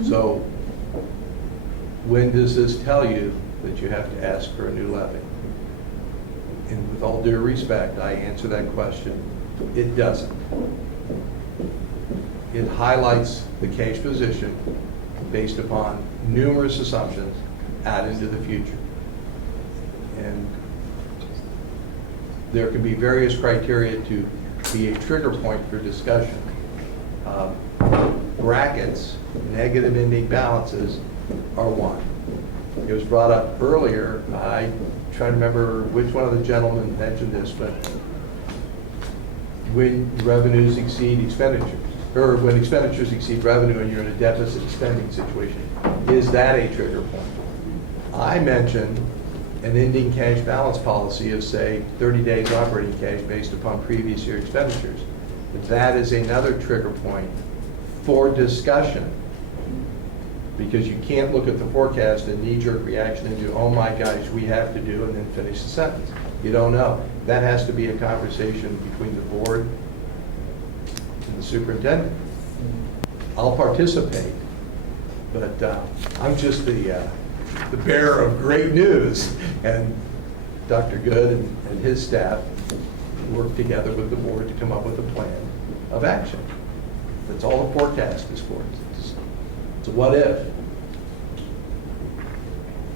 so when does this tell you that you have to ask for a new levy? And with all due respect, I answer that question, it doesn't. It highlights the cash position based upon numerous assumptions out into the future. And there can be various criteria to be a trigger point for discussion. Brackets, negative ending balances are one. It was brought up earlier, I try to remember which one of the gentlemen mentioned this, but when revenues exceed expenditures, or when expenditures exceed revenue and you're in a deficit spending situation, is that a trigger point? I mentioned an ending cash balance policy of, say, 30 days operating cash based upon previous year expenditures. That is another trigger point for discussion, because you can't look at the forecast and knee-jerk reaction and do, oh my gosh, we have to do, and then finish the sentence. You don't know. That has to be a conversation between the board and the superintendent. I'll participate, but I'm just the bearer of great news, and Dr. Good and his staff work together with the board to come up with a plan of action. That's all the forecast is for. It's a what if.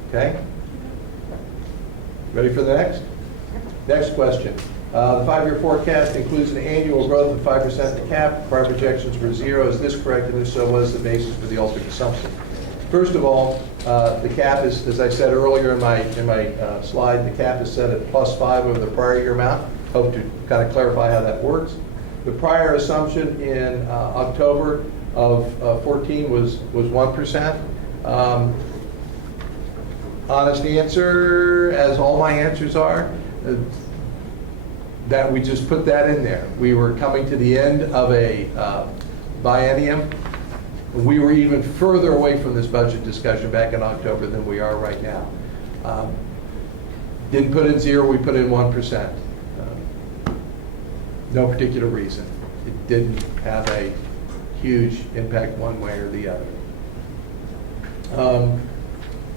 Okay? Ready for the next? Next question. The 5-year forecast includes an annual growth of 5% in the cap. Prior projections were 0. Is this correct? And if so, what is the basis for the altered assumption? First of all, the cap is, as I said earlier in my slide, the cap is set at +5 over the prior year amount. Hope to kind of clarify how that works. The prior assumption in October of 14 was 1%. Honest answer, as all my answers are, that we just put that in there. We were coming to the end of a biennium. We were even further away from this budget discussion back in October than we are right now. Didn't put in 0, we put in 1%. No particular reason. It didn't have a huge impact one way or the other.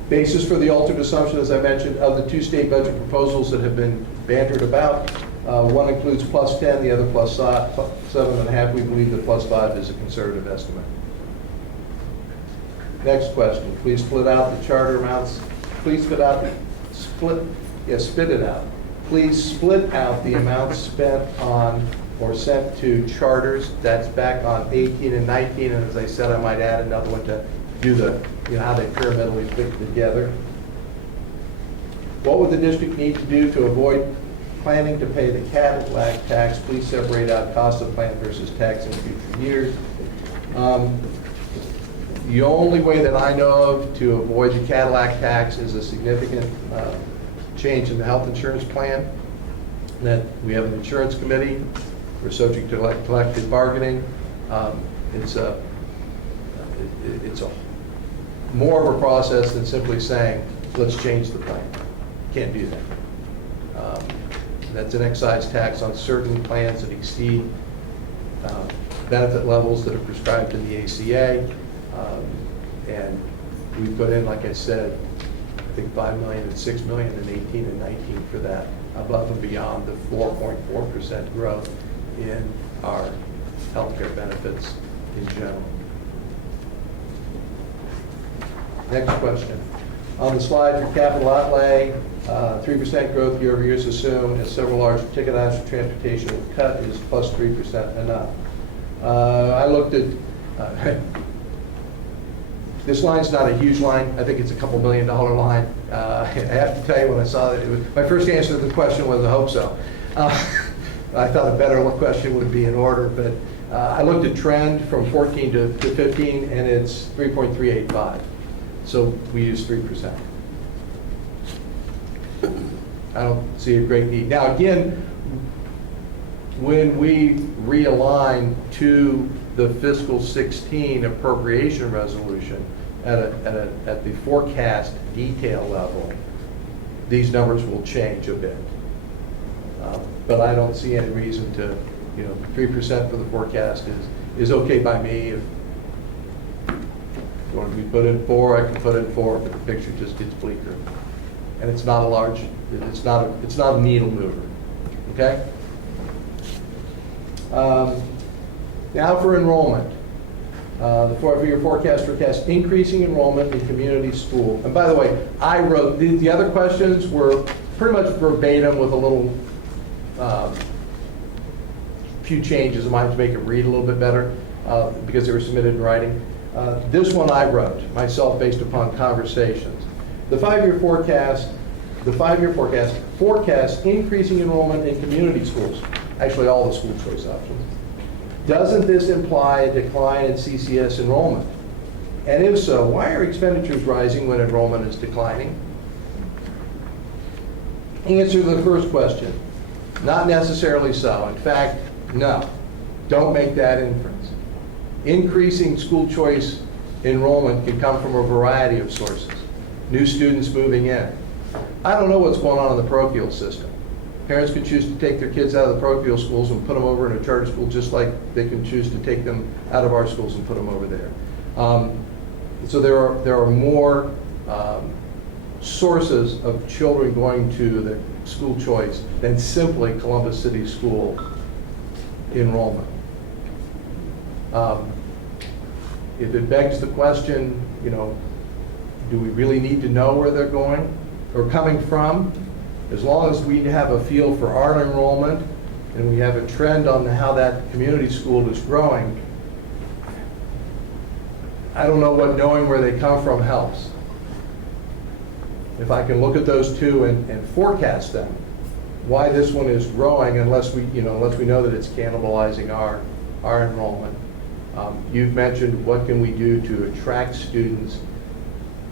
Basis for the altered assumption, as I mentioned, of the 2 state budget proposals that have been bantered about, one includes +10, the other +7.5. We believe that +5 is a conservative estimate. Next question. Please split out the charter amounts. Please spit it out. Please split out the amounts spent on or sent to charters. That's back on 18 and 19. And as I said, I might add another one to do the, how they pyramidally fit together. What would the district need to do to avoid planning to pay the Cadillac tax? Please separate out cost of plan versus tax in future years. The only way that I know of to avoid the Cadillac tax is a significant change in the health insurance plan. That we have an insurance committee. We're subject to collective bargaining. It's a more of a process than simply saying, let's change the plan. Can't do that. That's an excise tax on certain plans that exceed benefit levels that are prescribed in the ACA. And we put in, like I said, I think $5 million and $6 million in 18 and 19 for that, above and beyond the 4.4% growth in our healthcare benefits in general. Next question. On the slide for capital outlay, 3% growth year over year is assumed, as several large ticket items for transportation will cut. Is plus 3% enough? I looked at, this line's not a huge line. I think it's a couple $1 million line. I have to tell you, when I saw that, my first answer to the question was, I hope so. I thought a better question would be in order, but I looked at trend from 14 to 15, and it's 3.385. So we use 3%. I don't see a great need. Now, again, when we realign to the fiscal 16 appropriation resolution at the forecast detail level, these numbers will change a bit. But I don't see any reason to, 3% for the forecast is okay by me. If you want to be put in 4, I can put in 4, but the picture just gets bleaker. And it's not a large, it's not a needle mover, okay? Now for enrollment. The 4-year forecast increasing enrollment in community school. And by the way, I wrote, the other questions were pretty much verbatim with a little, few changes of mine to make it read a little bit better because they were submitted in writing. This one I wrote myself based upon conversations. The 5-year forecast forecasts increasing enrollment in community schools, actually all the school choice options. Doesn't this imply a decline in CCS enrollment? And if so, why are expenditures rising when enrollment is declining? Answer to the first question, not necessarily so. In fact, no, don't make that inference. Increasing school choice enrollment can come from a variety of sources. New students moving in. I don't know what's going on in the parochial system. Parents can choose to take their kids out of the parochial schools and put them over in a charter school, just like they can choose to take them out of our schools and put them over there. So there are more sources of children going to the school choice than simply Columbus City School enrollment. If it begs the question, do we really need to know where they're going or coming from? As long as we have a feel for our enrollment and we have a trend on how that community school is growing, I don't know what knowing where they come from helps. If I can look at those two and forecast them, why this one is growing unless we know that it's cannibalizing our enrollment. You've mentioned what can we do to attract students.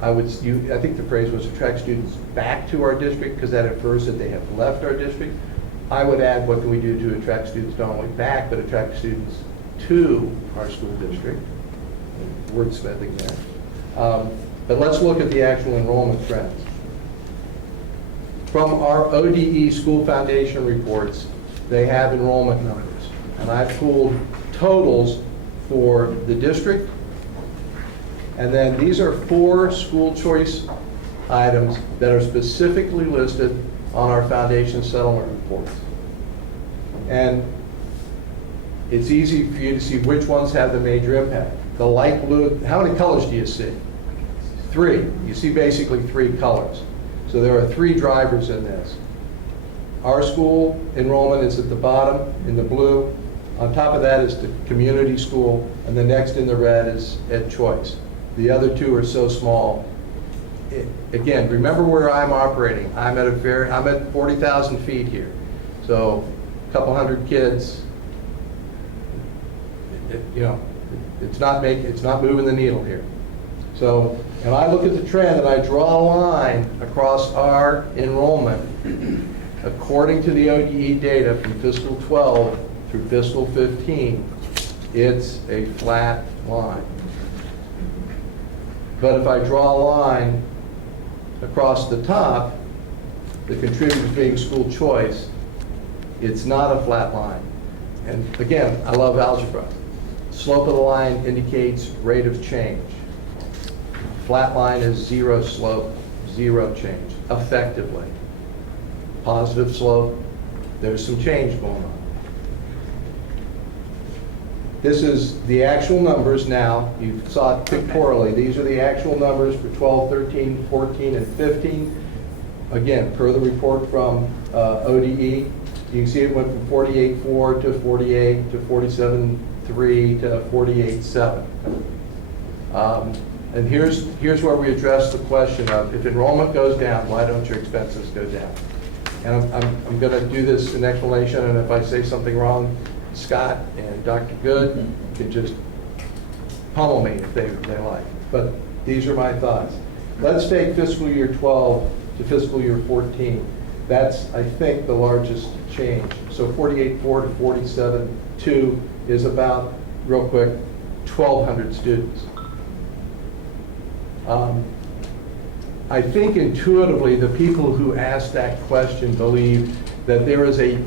I think the phrase was attract students back to our district because that infers that they have left our district. I would add, what can we do to attract students not only back, but attract students to our school district. Wordsmithing there. But let's look at the actual enrollment trends. From our ODE school foundation reports, they have enrollment numbers. And I pulled totals for the district. And then these are 4 school choice items that are specifically listed on our foundation settlement reports. And it's easy for you to see which ones have the major impact. The light blue, how many colors do you see? 3. You see basically 3 colors. So there are 3 drivers in this. Our school enrollment is at the bottom in the blue. On top of that is the community school, and the next in the red is Ed Choice. The other 2 are so small. Again, remember where I'm operating. I'm at 40,000 feet here. So a couple hundred kids, it's not moving the needle here. So, and I look at the trend and I draw a line across our enrollment according to the ODE data from fiscal 12 through fiscal 15. It's a flat line. But if I draw a line across the top, the contributors being school choice, it's not a flat line. And again, I love algebra. Slope of the line indicates rate of change. Flat line is 0 slope, 0 change, effectively. Positive slope, there's some change going on. This is the actual numbers now. You saw it pictorially. These are the actual numbers for 12, 13, 14, and 15. Again, per the report from ODE, you can see it went from 48.4 to 48 to 47.3 to 48.7. And here's where we address the question of, if enrollment goes down, why don't your expenses go down? And I'm going to do this in explanation, and if I say something wrong, Scott and Dr. Good can just pummel me if they like. But these are my thoughts. Let's take fiscal year 12 to fiscal year 14. That's, I think, the largest change. So 48.4 to 47.2 is about, real quick, 1,200 students. I think intuitively the people who asked that question believe that there is a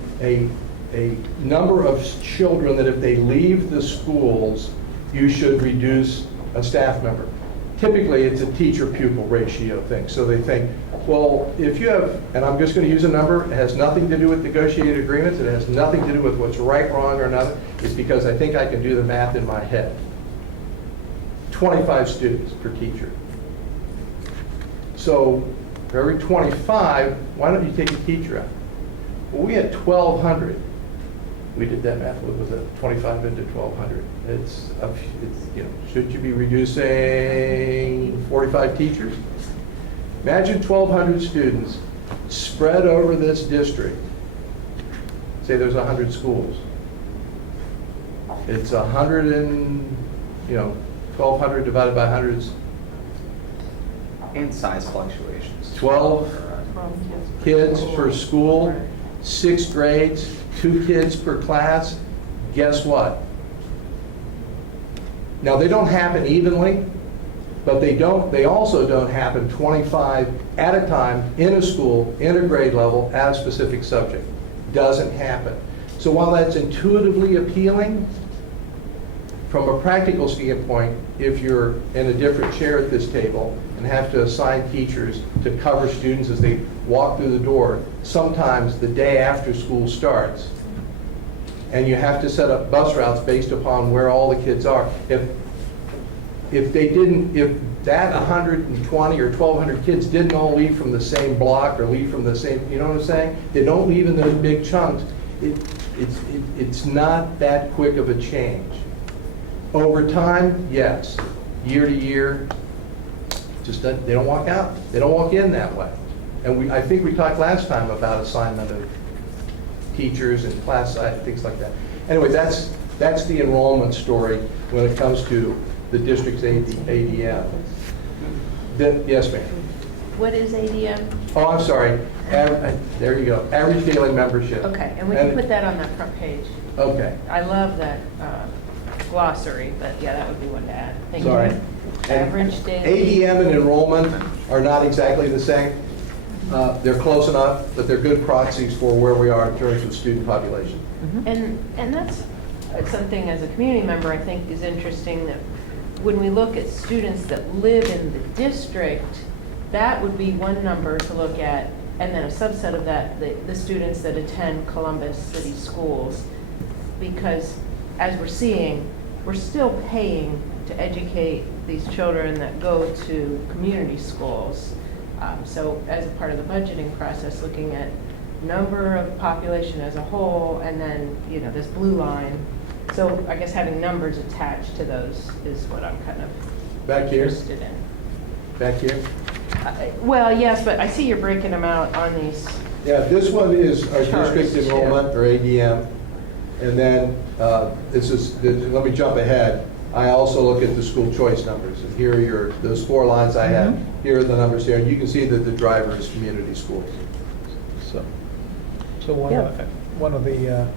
number of children that if they leave the schools, you should reduce a staff member. Typically, it's a teacher-pupil ratio thing. So they think, well, if you have, and I'm just going to use a number, it has nothing to do with negotiated agreements, it has nothing to do with what's right, wrong, or not. It's because I think I can do the math in my head. 25 students per teacher. So for every 25, why don't you take a teacher out? Well, we had 1,200. We did that math. What was it? 25 into 1,200. It's should you be reducing 45 teachers? Imagine 1,200 students spread over this district. Say there's 100 schools. It's 100 and 1,200 divided by 100 And size fluctuations. 12 kids per school, 6 grades, 2 kids per class. Guess what? Now, they don't happen evenly, but they also don't happen 25 at a time in a school, in a grade level, at a specific subject. Doesn't happen. So while that's intuitively appealing, from a practical standpoint, if you're in a different chair at this table and have to assign teachers to cover students as they walk through the door, sometimes the day after school starts, and you have to set up bus routes based upon where all the kids are. If that 120 or 1,200 kids didn't all leave from the same block or leave from the same, you know what I'm saying? They don't leave in those big chunks. It's not that quick of a change. Over time, yes. Year to year, they don't walk out. They don't walk in that way. And I think we talked last time about assignment of teachers and class size, things like that. Anyway, that's the enrollment story when it comes to the district's ADM. Yes, ma'am. What is ADM? Oh, I'm sorry. There you go. Average daily membership. Okay, and we can put that on that front page. Okay. I love that glossary, but yeah, that would be one to add. Thank you. Sorry. Average daily. ADM and enrollment are not exactly the same. They're close enough, but they're good proxies for where we are in terms of student population. And that's something as a community member I think is interesting, that when we look at students that live in the district, that would be one number to look at, and then a subset of that, the students that attend Columbus City schools. Because as we're seeing, we're still paying to educate these children that go to community schools. So as a part of the budgeting process, looking at number of population as a whole, and then, you know, this blue line. So I guess having numbers attached to those is what I'm kind of Back here, interested in. back here. Well, yes, but I see you're breaking them out on these. Yeah, this one is our Charts, district enrollment, or ADM. And then, let me jump ahead. I also look at the school choice numbers. And here are those 4 lines I have. Here are the numbers there. And you can see that the driver is community schools. So one of the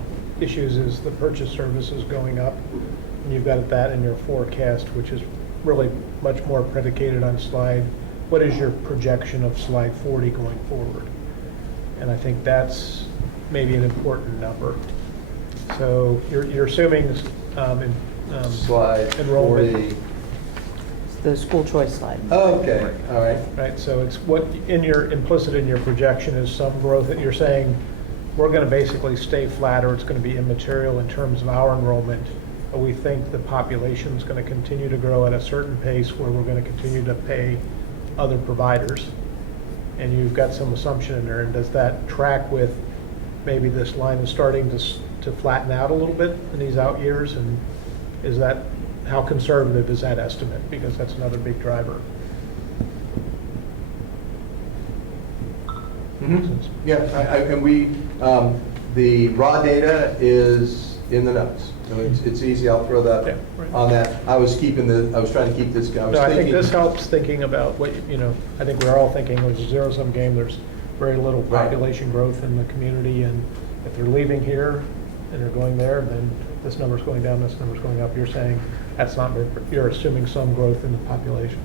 issues is the purchase services going up. And you've got that in your forecast, which is really much more predicated on what is your projection of slide 40 going forward? And I think that's maybe an important number. So you're assuming Slide enrollment. 40. The school choice slide. Okay, all right. Right, so it's implicit in your projection is some growth that you're saying, we're going to basically stay flat, or it's going to be immaterial in terms of our enrollment, but we think the population is going to continue to grow at a certain pace where we're going to continue to pay other providers. And you've got some assumption in there, and does that track with maybe this line is starting to flatten out a little bit in these out years? And is that, how conservative is that estimate? Because that's another big driver. Yeah, and we, the raw data is in the notes. So it's easy, I'll throw that Yeah, right. on that. I was trying to keep this, No, I think this helps thinking about what, I think we're all thinking it was a zero-sum game. There's very little Right. population growth in the community, and if they're leaving here and they're going there, then this number's going down, this number's going up. You're saying that's not, you're assuming some growth in the population.